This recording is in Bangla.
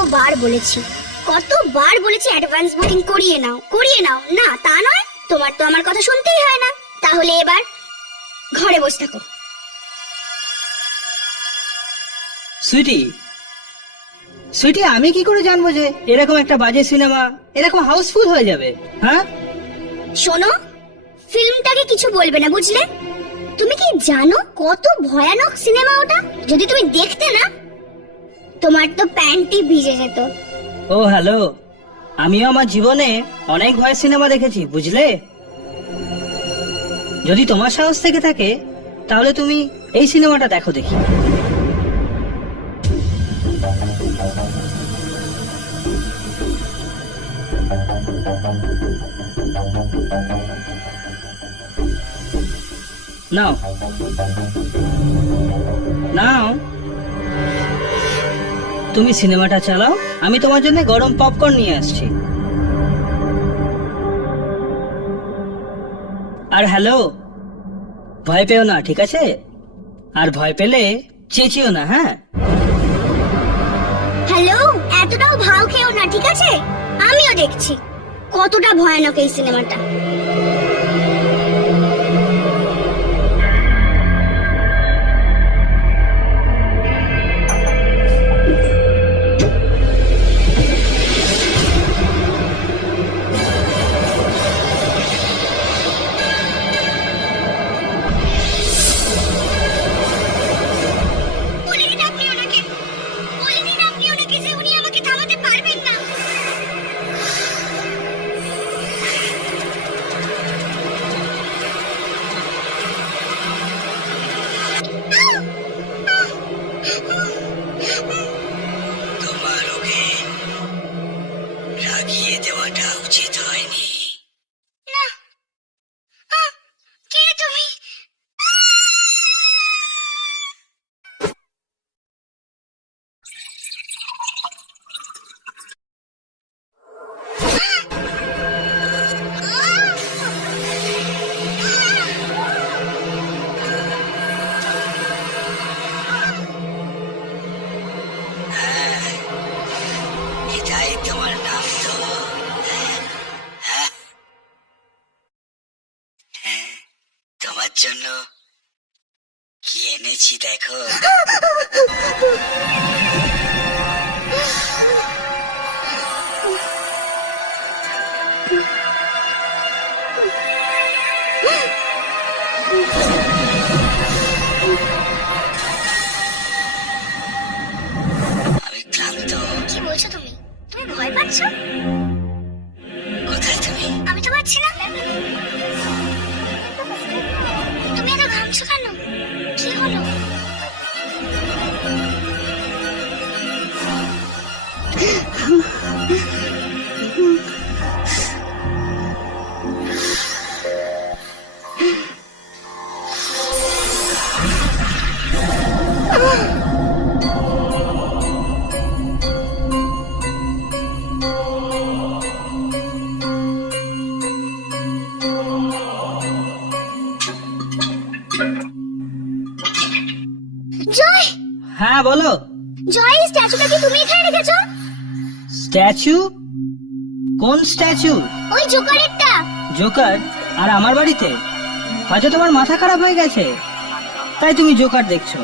কতবার বলেছি অ্যাডভান্স বুকিং করিয়ে নাও না তা নয়, তোমার তো আমার কথা শুনতেই হয় না। তাহলে এবার ঘরে বসে থাকো। সুইটি, আমি কি করে জানবো যে এরকম একটা বাজে সিনেমা এরকম হাউসফুল হয়ে যাবে? হ্যাঁ, শোনো, ফিল্মটাকে কিছু বলবে না, বুঝলে? তুমি কি জানো কত ভয়ানক সিনেমা ওটা? যদি তুমি দেখতে না, তোমার তো প্যান্টই ভিজে যেত। ও হ্যালো, আমিও আমার জীবনে অনেক ভয় সিনেমা দেখেছি, বুঝলে? যদি তোমার সাহস থেকে থাকে তাহলে তুমি এই সিনেমাটা দেখো দেখি। নাও নাও, তুমি সিনেমাটা চালাও, আমি তোমার জন্য গরম পপকর্ন নিয়ে আসছি। আর হ্যালো, ভয় পেও না, ঠিক আছে? আর ভয় পেলে চেঁচিও না, হ্যাঁ? হ্যালো, এতটাও ভাও খেও না, ঠিক আছে? আমিও দেখছি কতটা ভয়ানক এই সিনেমাটা। তোমার ওকে রাগিয়ে দেওয়াটা উচিত হয়নি। কে তুমি? এটাই তোমার নাম তো? তোমার জন্য কি এনেছি দেখো। আমি ক্লান্ত। কি বলছো তুমি? তুমি ভয় পাচ্ছ? কোথায় তুমি? আমি তো পাচ্ছি না। তুমি এত ঘামছো কেন? কি হলো? জয়! হ্যাঁ বলো। জয়, এই স্ট্যাচুটা কি তুমি এখানে রেখেছো? স্ট্যাচু? কোন স্ট্যাচু? ওই জোকারেরটা। জোকার? আর আমার বাড়িতে? হয়তো তোমার মাথা খারাপ হয়ে গেছে, তাই তুমি জোকার দেখছো।